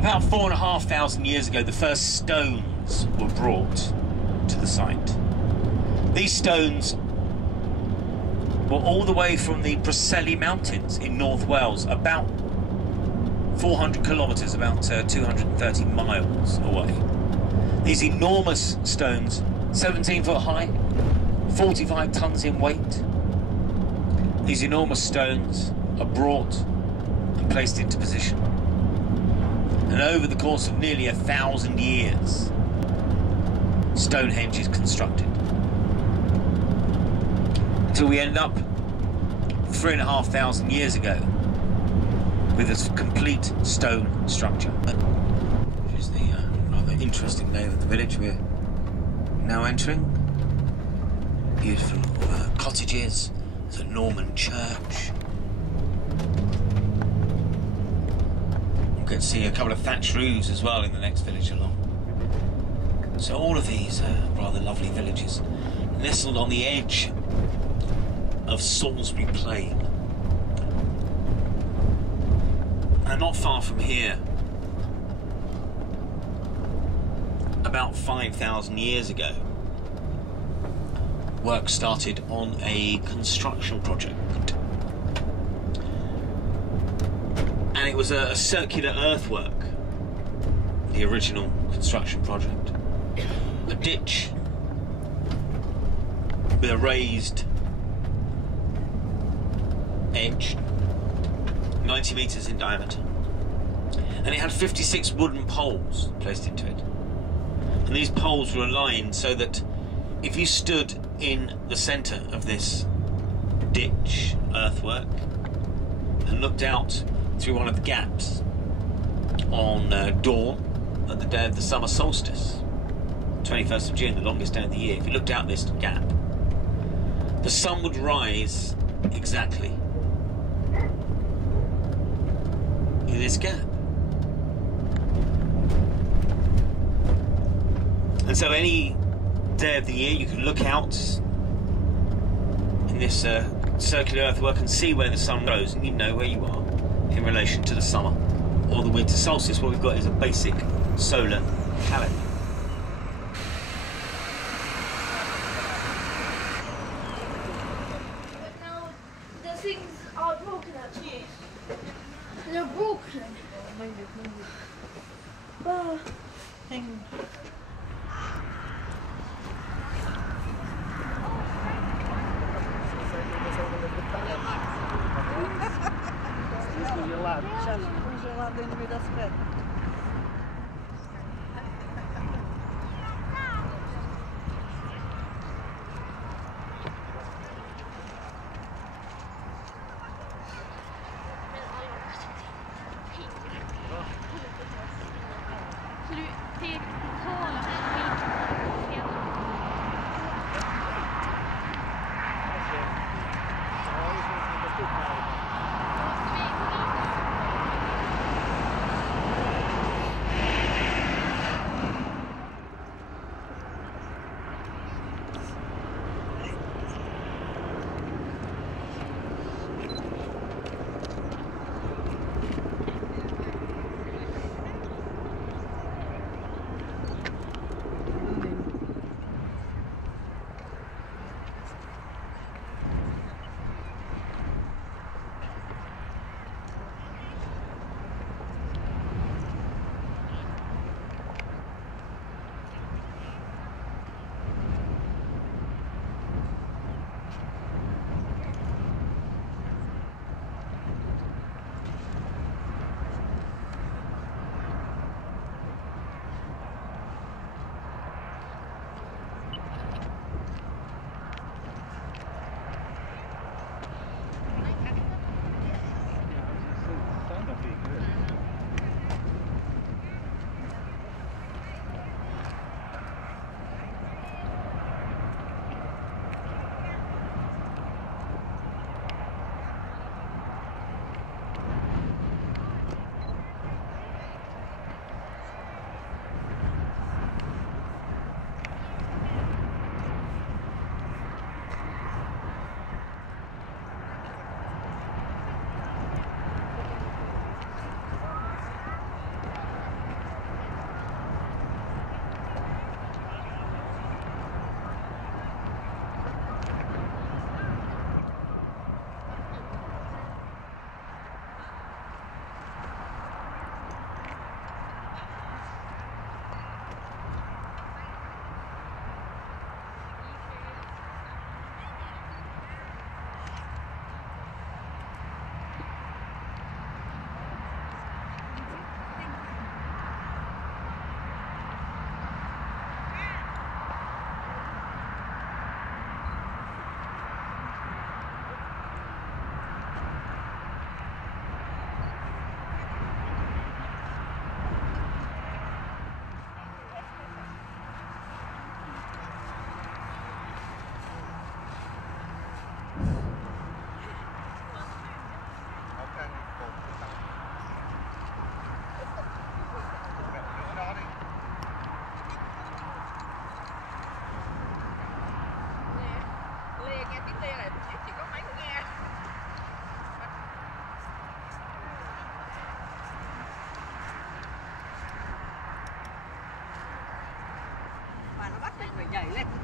About 4,500 years ago, the first stones were brought to the site. These stones were all the way from the Preseli Mountains in North Wales, about 400 kilometres, about 230 miles away. These enormous stones, 17 foot high, 45 tons in weight. These enormous stones are brought and placed into position. And over the course of nearly 1,000 years, Stonehenge is constructed. Until we end up 3,500 years ago with a complete stone structure. Which is the rather interesting name of the village we're now entering. Beautiful cottages, there's a Norman church. We'll get to see a couple of thatched roofs as well in the next village along. So all of these rather lovely villages nestled on the edge of Salisbury Plain. And not far from here, about 5,000 years ago, work started on a construction project. And it was a circular earthwork, the original construction project. A ditch with a raised edge, 90 metres in diameter, and it had 56 wooden poles placed into it. And these poles were aligned so that if you stood in the centre of this ditch earthwork and looked out through one of the gaps on dawn at the day of the summer solstice, 21st of June, the longest day of the year, if you looked out this gap, the sun would rise exactly in this gap. And so any day of the year you can look out in this circular earthwork and see where the sun rose, and you know where you are in relation to the summer or the winter solstice. What we've got is a basic solar calendar. Things are broken actually. They're broken. Oh. Congelado no meio das pedras. Okay, let's